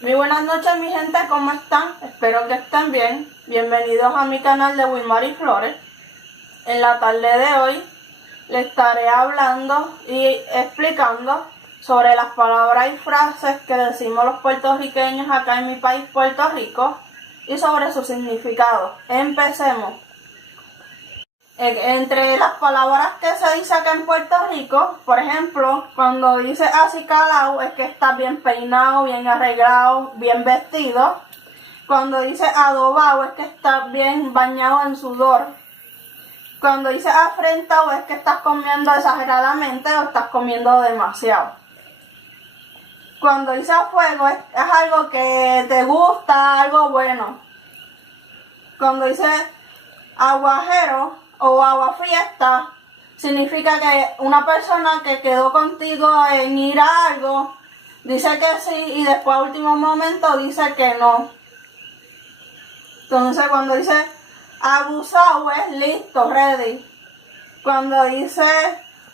Muy buenas noches mi gente, ¿cómo están? Espero que estén bien. Bienvenidos a mi canal de Wilmary Flores. En la tarde de hoy les estaré hablando y explicando sobre las palabras y frases que decimos los puertorriqueños acá en mi país, Puerto Rico, y sobre su significado. Empecemos. Entre las palabras que se dice acá en Puerto Rico, por ejemplo, cuando dice acicalao es que está bien peinado, bien arreglado, bien vestido. Cuando dice adobado es que está bien bañado en sudor. Cuando dice afrentado es que estás comiendo exageradamente o estás comiendo demasiado. Cuando dice a fuego es algo que te gusta, algo bueno. Cuando dice aguajero o agua fiesta, significa que una persona que quedó contigo en ir a algo, dice que sí y después a último momento dice que no. Entonces cuando dice abusado es listo, ready. Cuando dice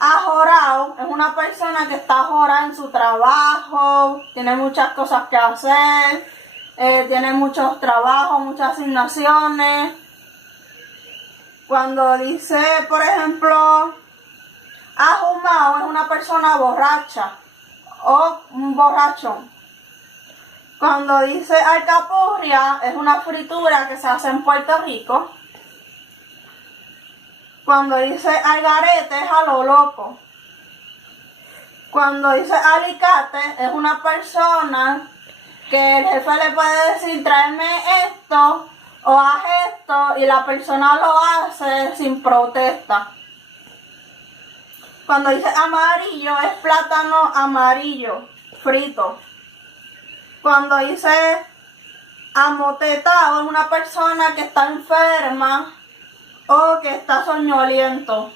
ajorado es una persona que está ajorada en su trabajo, tiene muchas cosas que hacer, tiene muchos trabajos, muchas asignaciones. Cuando dice, por ejemplo, ajumao es una persona borracha o un borrachón. Cuando dice alcapurria es una fritura que se hace en Puerto Rico. Cuando dice algarete es a lo loco. Cuando dice alicate es una persona que el jefe le puede decir tráeme esto o haz esto y la persona lo hace sin protesta. Cuando dice amarillo es plátano amarillo, frito. Cuando dice amotetado es una persona que está enferma o que está soñoliento.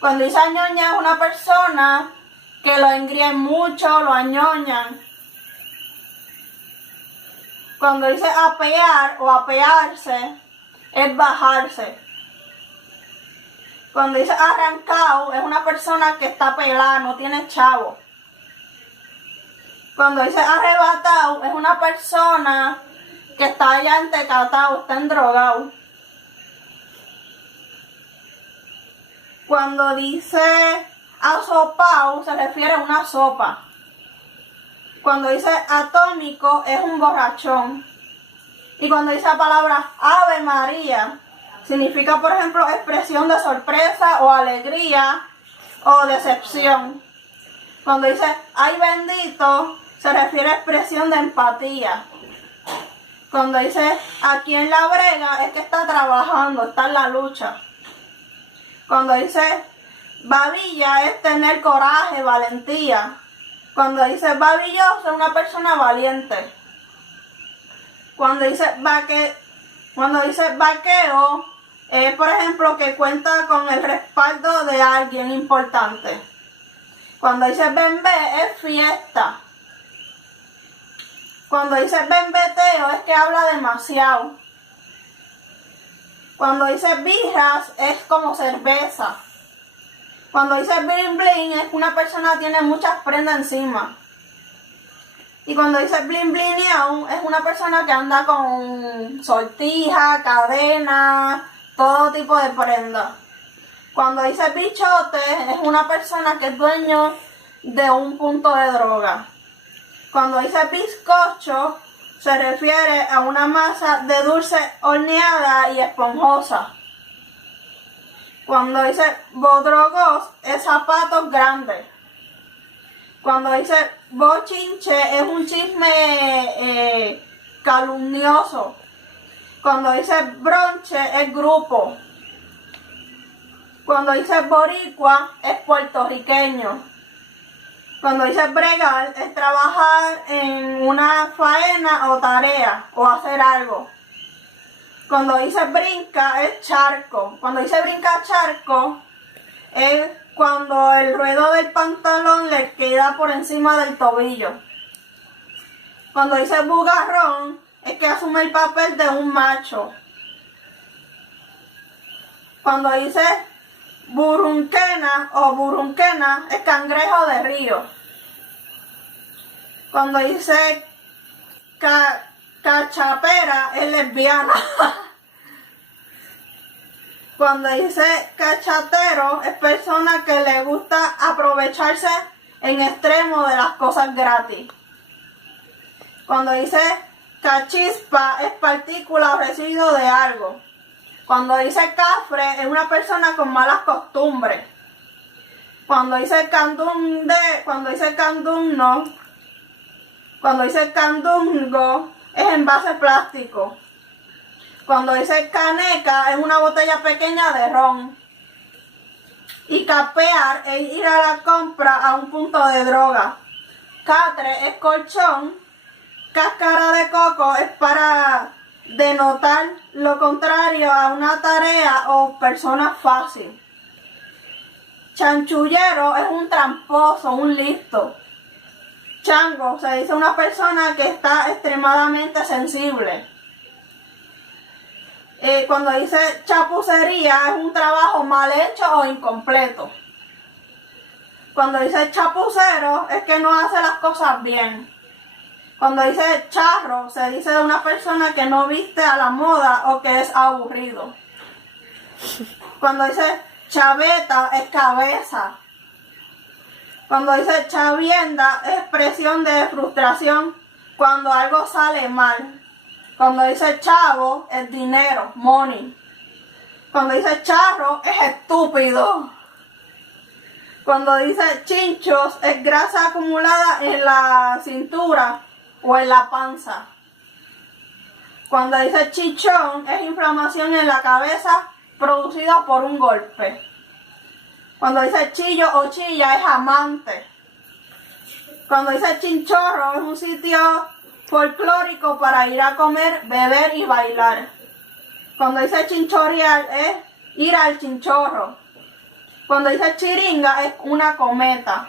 Cuando dice añoña es una persona que lo engríen mucho, lo añoñan. Cuando dice apear o apearse, es bajarse. Cuando dice arrancado, es una persona que está pelada, no tiene chavo. Cuando dice arrebatado, es una persona que está ya entecatado, está endrogado. Cuando dice asopao, se refiere a una sopa. Cuando dice atómico es un borrachón. Y cuando dice la palabra Ave María, significa, por ejemplo, expresión de sorpresa o alegría o decepción. Cuando dice ay bendito, se refiere a expresión de empatía. Cuando dice aquí en la brega es que está trabajando, está en la lucha. Cuando dice babilla es tener coraje, valentía. Cuando dice babilloso es una persona valiente. Cuando dice vaqueo es, por ejemplo, que cuenta con el respaldo de alguien importante. Cuando dice bembé es fiesta. Cuando dice bembeteo es que habla demasiado. Cuando dice birras es como cerveza. Cuando dice bling bling es que una persona tiene muchas prendas encima. Y cuando dice bling blingiao es una persona que anda con sortija, cadena, todo tipo de prendas. Cuando dice bichote es una persona que es dueño de un punto de droga. Cuando dice bizcocho se refiere a una masa de dulce horneada y esponjosa. Cuando dice bodrogos es zapatos grandes. Cuando dice bochinche es un chisme calumnioso. Cuando dice bronche es grupo. Cuando dice boricua es puertorriqueño. Cuando dice bregar es trabajar en una faena o tarea o hacer algo. Cuando dice brinca es charco. Cuando dice brinca charco es cuando el ruedo del pantalón le queda por encima del tobillo. Cuando dice bugarrón es que asume el papel de un macho. Cuando dice burunquena o burunquena es cangrejo de río. Cuando dice cachapera es lesbiana. Cuando dice cachatero es persona que le gusta aprovecharse en extremo de las cosas gratis. Cuando dice cachispa es partícula o residuo de algo. Cuando dice cafre es una persona con malas costumbres. Cuando dice candungo es envase plástico. Cuando dice caneca es una botella pequeña de ron. Y capear es ir a la compra a un punto de droga. Catre es colchón. Cáscara de coco es para denotar lo contrario a una tarea o persona fácil. Chanchullero es un tramposo, un listo. Chango se dice una persona que está extremadamente sensible. Cuando dice chapucería es un trabajo mal hecho o incompleto. Cuando dice chapucero es que no hace las cosas bien. Cuando dice charro se dice de una persona que no viste a la moda o que es aburrido. Cuando dice chaveta es cabeza. Cuando dice chavienda es expresión de frustración cuando algo sale mal. Cuando dice chavo es dinero, money. Cuando dice charro es estúpido. Cuando dice chinchos es grasa acumulada en la cintura o en la panza. Cuando dice chichón es inflamación en la cabeza producida por un golpe. Cuando dice chillo o chilla es amante. Cuando dice chinchorro es un sitio folclórico para ir a comer, beber y bailar. Cuando dice chinchorrear es ir al chinchorro. Cuando dice chiringa es una cometa.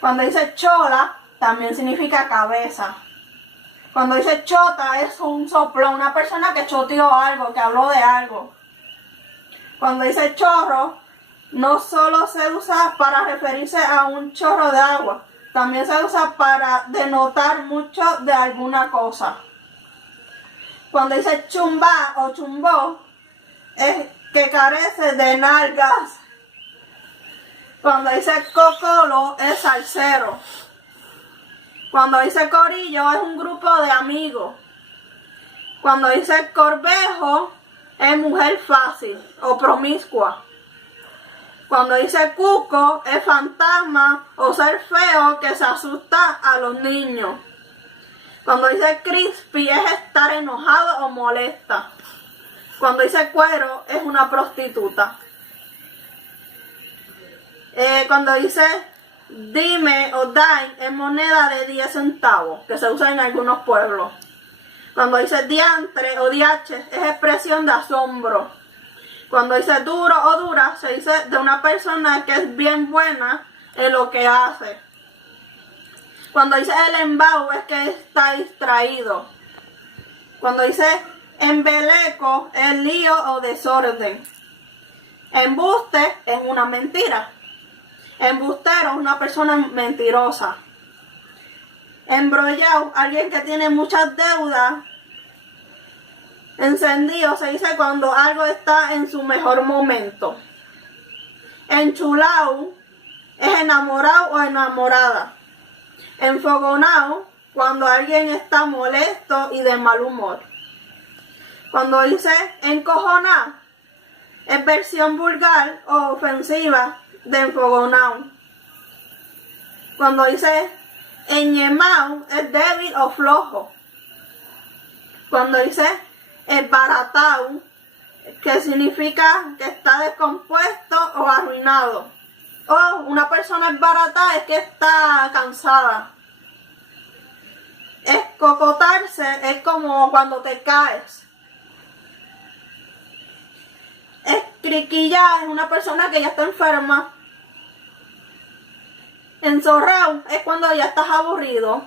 Cuando dice chola también significa cabeza. Cuando dice chota es un soplón, una persona que choteó algo, que habló de algo. Cuando dice chorro no solo se usa para referirse a un chorro de agua, también se usa para denotar mucho de alguna cosa. Cuando dice chumba o chumbó, es que carece de nalgas. Cuando dice cocolo, es salsero. Cuando dice corillo, es un grupo de amigos. Cuando dice corbejo, es mujer fácil o promiscua. Cuando dice cuco, es fantasma o ser feo que se asusta a los niños. Cuando dice crispy, es estar enojado o molesta. Cuando dice cuero, es una prostituta. Cuando dice dime o dime, es moneda de 10 centavos, que se usa en algunos pueblos. Cuando dice diantre o diache, es expresión de asombro. Cuando dice duro o dura, se dice de una persona que es bien buena en lo que hace. Cuando dice el embau, es que está distraído. Cuando dice embeleco, es lío o desorden. Embuste es una mentira. Embustero es una persona mentirosa. Embrollado, alguien que tiene muchas deudas. Encendido se dice cuando algo está en su mejor momento. Enchulado es enamorado o enamorada. Enfogonado, cuando alguien está molesto y de mal humor. Cuando dice encojonado, es versión vulgar o ofensiva de enfogonado. Cuando dice enñemao, es débil o flojo. Cuando dice esbaratao, que significa que está descompuesto o arruinado. O una persona esbaratada es que está cansada. Escocotarse es como cuando te caes. Escriquillar es una persona que ya está enferma. Enzorrao es cuando ya estás aburrido.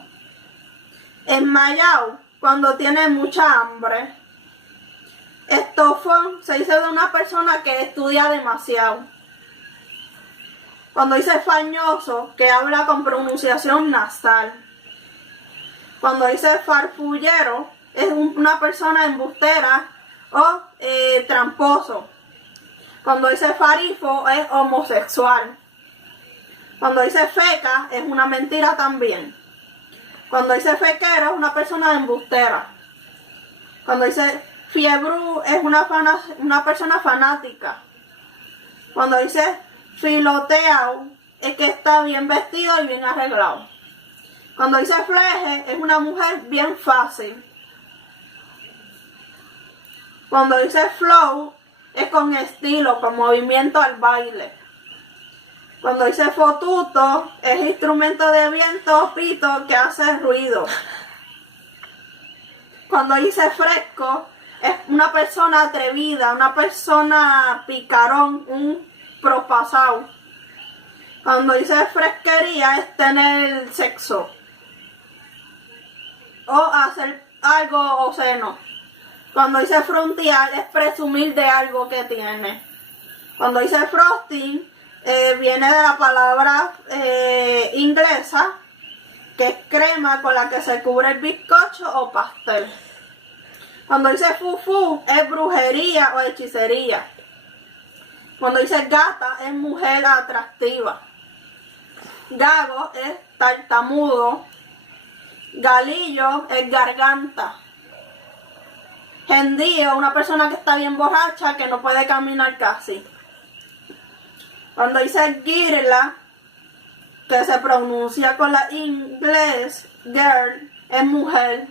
Enmayao, cuando tienes mucha hambre. Estofón se dice de una persona que estudia demasiado. Cuando dice fañoso, que habla con pronunciación nasal. Cuando dice farfullero, es una persona embustera o tramposo. Cuando dice farifo, es homosexual. Cuando dice feca, es una mentira también. Cuando dice fequero, es una persona embustera. Cuando dice fiebru, es una persona fanática. Cuando dice filoteao, es que está bien vestido y bien arreglado. Cuando dice fleje, es una mujer bien fácil. Cuando dice flow, es con estilo, con movimiento al baile. Cuando dice fotuto, es instrumento de viento, pito, que hace ruido. Cuando dice fresco, es una persona atrevida, una persona picarón, un propasado. Cuando dice fresquería, es tener sexo o hacer algo obsceno. Cuando dice frontear, es presumir de algo que tiene. Cuando dice frosting, viene de la palabra inglesa, que es crema con la que se cubre el bizcocho o pastel. Cuando dice fufu, es brujería o hechicería. Cuando dice gata, es mujer atractiva. Gago es tartamudo. Galillo es garganta. Gendío, una persona que está bien borracha, que no puede caminar casi. Cuando dice girla, que se pronuncia con la inglés, girl, es mujer.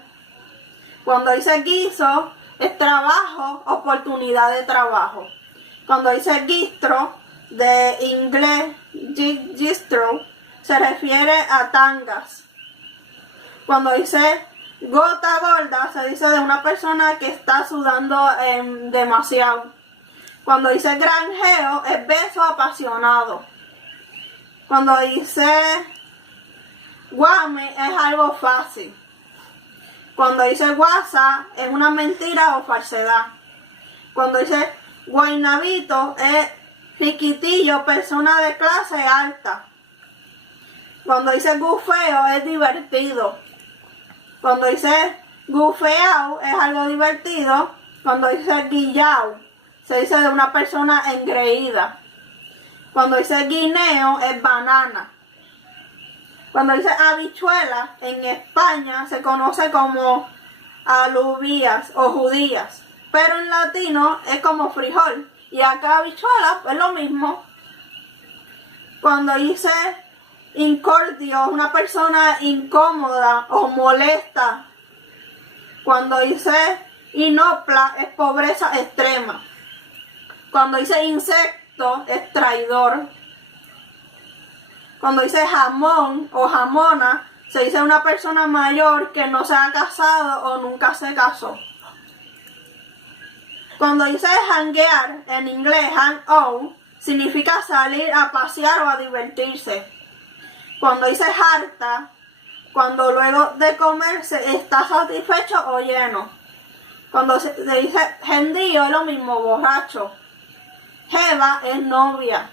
Cuando dice guiso, es trabajo, oportunidad de trabajo. Cuando dice gistro, de inglés, gistro, se refiere a tangas. Cuando dice gota gorda, se dice de una persona que está sudando demasiado. Cuando dice granjeo, es beso apasionado. Cuando dice guame, es algo fácil. Cuando dice guasa, es una mentira o falsedad. Cuando dice guaynabito, es riquitillo, persona de clase alta. Cuando dice gufeo, es divertido. Cuando dice gufeao, es algo divertido. Cuando dice guillao, se dice de una persona engreída. Cuando dice guineo, es banana. Cuando dice habichuela, en España se conoce como alubias o judías. Pero en latino es como frijol. Y acá habichuela es lo mismo. Cuando dice incordio, una persona incómoda o molesta. Cuando dice inopla, es pobreza extrema. Cuando dice insecto, es traidor. Cuando dice jamón o jamona, se dice una persona mayor que no se ha casado o nunca se casó. Cuando dice janguear, en inglés hang out, significa salir a pasear o a divertirse. Cuando dice harta, cuando luego de comer se está satisfecho o lleno. Cuando se dice gendío, es lo mismo, borracho. Jeva es novia.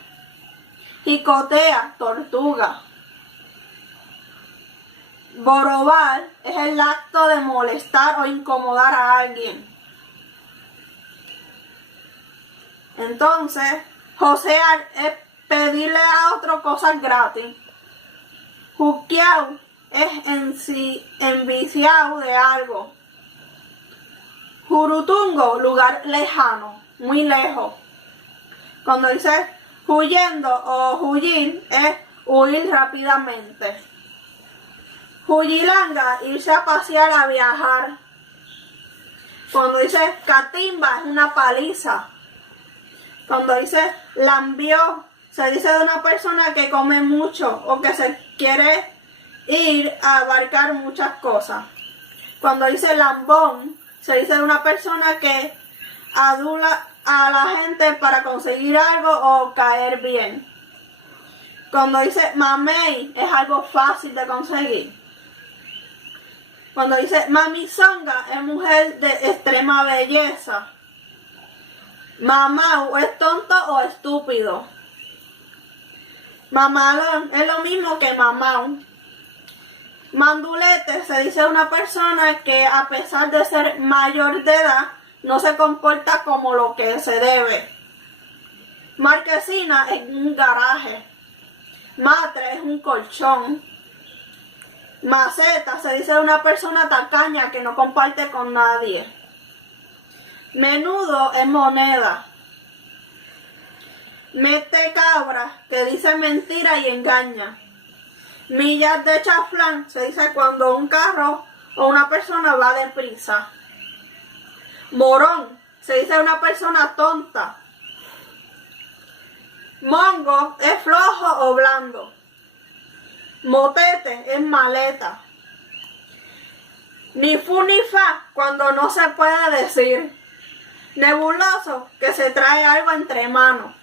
Jicotea, tortuga. Borobar es el acto de molestar o incomodar a alguien. Entonces, josear es pedirle a otro cosas gratis. Juqueau es enviciado de algo. Jurutungo, lugar lejano, muy lejos. Cuando dice huyendo o huyir, es huir rápidamente. Huyilanga, irse a pasear, a viajar. Cuando dice catimba, es una paliza. Cuando dice lambió, se dice de una persona que come mucho o que se quiere ir a abarcar muchas cosas. Cuando dice lambón, se dice de una persona que adula a la gente para conseguir algo o caer bien. Cuando dice mamey, es algo fácil de conseguir. Cuando dice mamizonga, es mujer de extrema belleza. Mamau es tonto o estúpido. Mamalón es lo mismo que mamau. Mandulete se dice de una persona que a pesar de ser mayor de edad no se comporta como lo que se debe. Marquesina es un garaje. Matre es un colchón. Maceta se dice de una persona tacaña que no comparte con nadie. Menudo es moneda. Mete cabra que dice mentira y engaña. Millas de chaflán se dice cuando un carro o una persona va deprisa. Morón se dice de una persona tonta. Mongo es flojo o blando. Motete es maleta. Ni fu ni fa cuando no se puede decir. Nebuloso que se trae algo entre manos.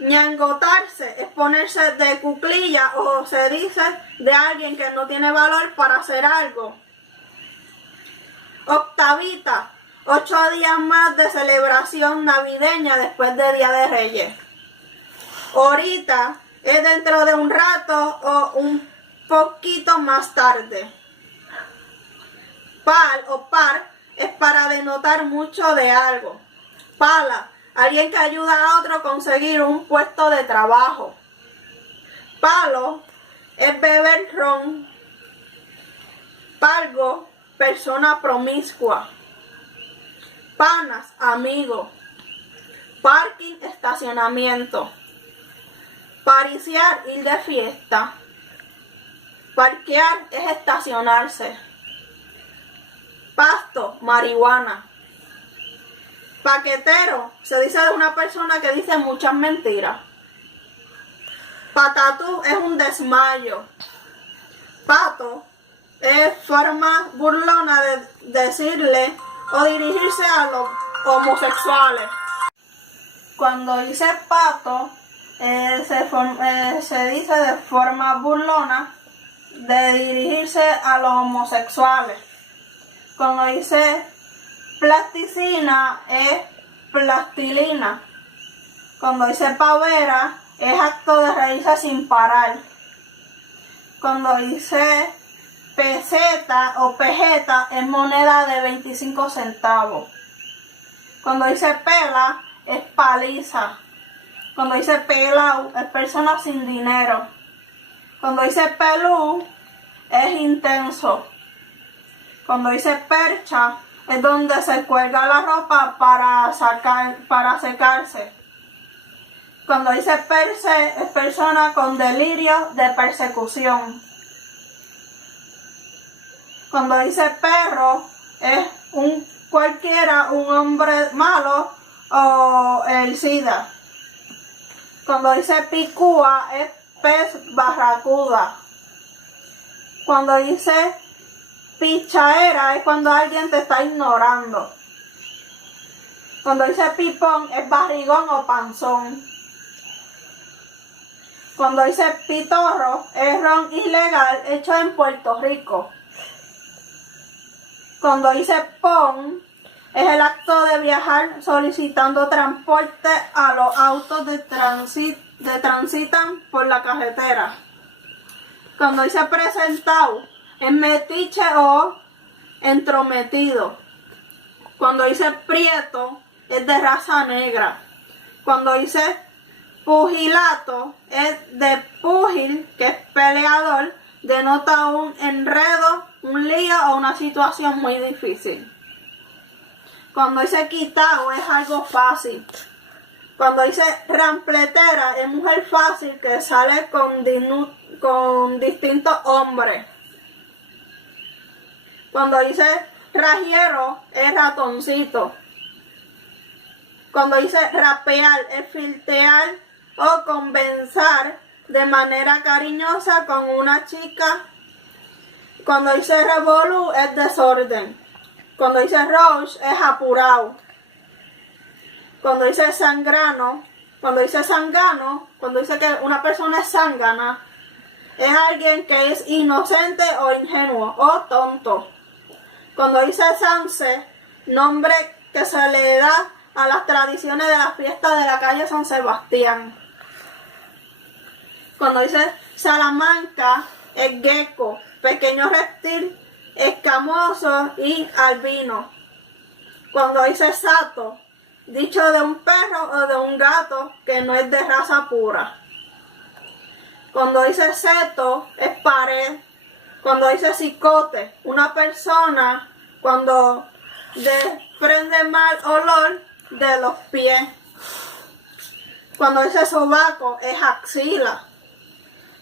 Ñangotarse es ponerse de cuclilla o se dice de alguien que no tiene valor para hacer algo. Octavita, 8 días más de celebración navideña después de Día de Reyes. Ahorita es dentro de un rato o un poquito más tarde. Par o par es para denotar mucho de algo. Pala, alguien que ayuda a otro a conseguir un puesto de trabajo. Palo es beber ron. Palgo, persona promiscua. Panas, amigo. Parking, estacionamiento. Pariciar, ir de fiesta. Parquear es estacionarse. Pasto, marihuana. Paquetero, se dice de una persona que dice muchas mentiras. Patatú es un desmayo. Pato es forma burlona de decirle o dirigirse a los homosexuales. Cuando dice pato, se dice de forma burlona de dirigirse a los homosexuales. Cuando dice plasticina es plastilina. Cuando dice pavera es acto de reírse sin parar. Cuando dice peseta o pejeta es moneda de 25 centavos. Cuando dice pela es paliza. Cuando dice pelau es persona sin dinero. Cuando dice pelú es intenso. Cuando dice percha es donde se cuelga la ropa para secarse. Cuando dice perse es persona con delirio de persecución. Cuando dice perro es un cualquiera, un hombre malo o el SIDA. Cuando dice picúa es pez barracuda. Cuando dice pichaera es cuando alguien te está ignorando. Cuando dice pipón es barrigón o panzón. Cuando dice pitorro es ron ilegal hecho en Puerto Rico. Cuando dice pon es el acto de viajar solicitando transporte a los autos que transitan por la carretera. Cuando dice presentado es metiche o entrometido. Cuando dice prieto es de raza negra. Cuando dice pugilato es de púgil, que es peleador, denota un enredo, un lío o una situación muy difícil. Cuando dice quitado es algo fácil. Cuando dice rampletera es mujer fácil que sale con distintos hombres. Cuando dice rajiero es ratoncito. Cuando dice rapear es flirtear o conversar de manera cariñosa con una chica. Cuando dice revolú es desorden. Cuando dice roach es apurado. Cuando dice sangrano, cuando dice sangano, cuando dice que una persona es zángana, es alguien que es inocente o ingenuo o tonto. Cuando dice Sanse, nombre que se le da a las tradiciones de la fiesta de la calle San Sebastián. Cuando dice Salamanca, es gecko, pequeño reptil escamoso y albino. Cuando dice sato, dicho de un perro o de un gato que no es de raza pura. Cuando dice seto, es pared. Cuando dice cicote, una persona cuando desprende mal olor de los pies. Cuando dice sobaco, es axila.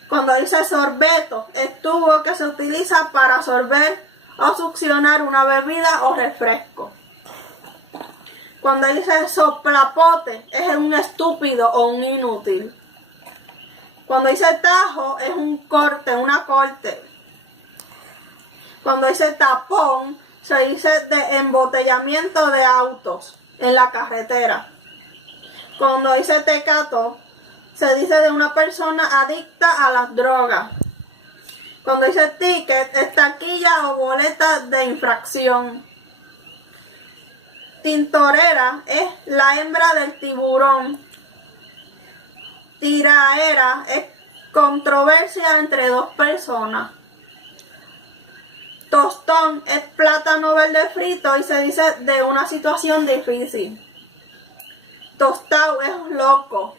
Cuando dice sorbeto, es tubo que se utiliza para sorber o succionar una bebida o refresco. Cuando dice soplapote, es un estúpido o un inútil. Cuando dice tajo, es un corte, una corte. Cuando dice tapón, se dice de embotellamiento de autos en la carretera. Cuando dice tecato, se dice de una persona adicta a las drogas. Cuando dice ticket, es taquilla o boleta de infracción. Tintorera es la hembra del tiburón. Tiraera es controversia entre dos personas. Tostón es plátano verde frito y se dice de una situación difícil. Tostado es loco.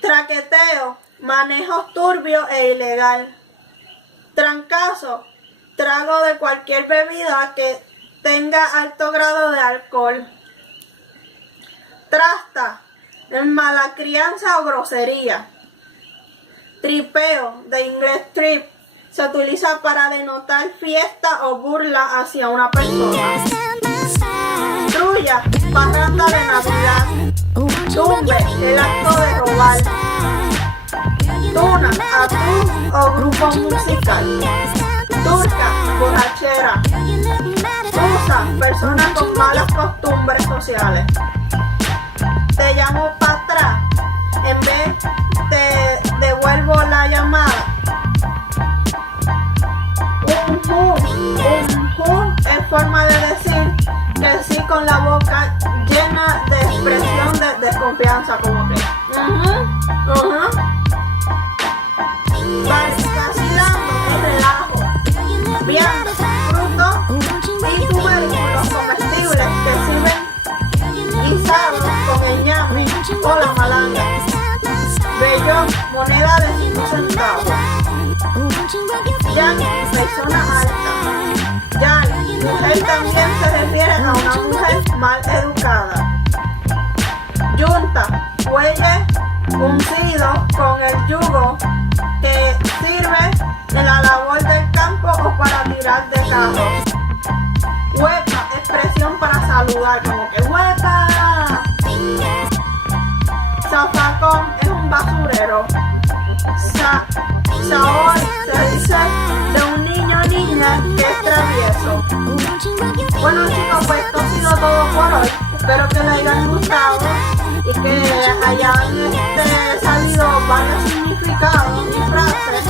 Traqueteo, manejo turbio e ilegal. Trancazo, trago de cualquier bebida que tenga alto grado de alcohol. Trasta, es mala crianza o grosería. Tripeo, de inglés trip, se utiliza para denotar fiesta o burla hacia una persona. Trulla, parranda de Navidad. Tumbe, el acto de robar. Tuna, atún o grupo musical. Turca, borrachera. Tusa, persona con malas costumbres sociales. Te llamo para atrás, en vez te devuelvo la llamada. Un es forma de decir que sí con la boca llena de expresión de desconfianza, como que vacilando es relajo. Vianda, frutos y tubérculos comestibles que sirven guisados con el ñame o la malanga. Vellón, moneda de 5 centavos. Yan, persona alta. Yan, mujer también se refiere a una mujer mal educada. Yunta, bueyes uncido con el yugo que sirve en la labor del campo o para tirar de carros. Huepa, expresión para saludar, como que huepa. Zafacón es un basurero. Saor se dice de un niño o niña que es travieso. Bueno chicos, pues esto ha sido todo por hoy. Espero que les hayan gustado y que hayan salido varios significados y frases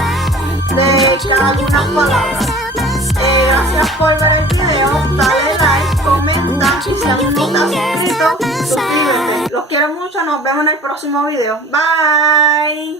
de cada una palabra. Gracias por ver el video, dale like, comenta y si aún no estás suscrito, suscríbete. Los quiero mucho, nos vemos en el próximo video. Bye.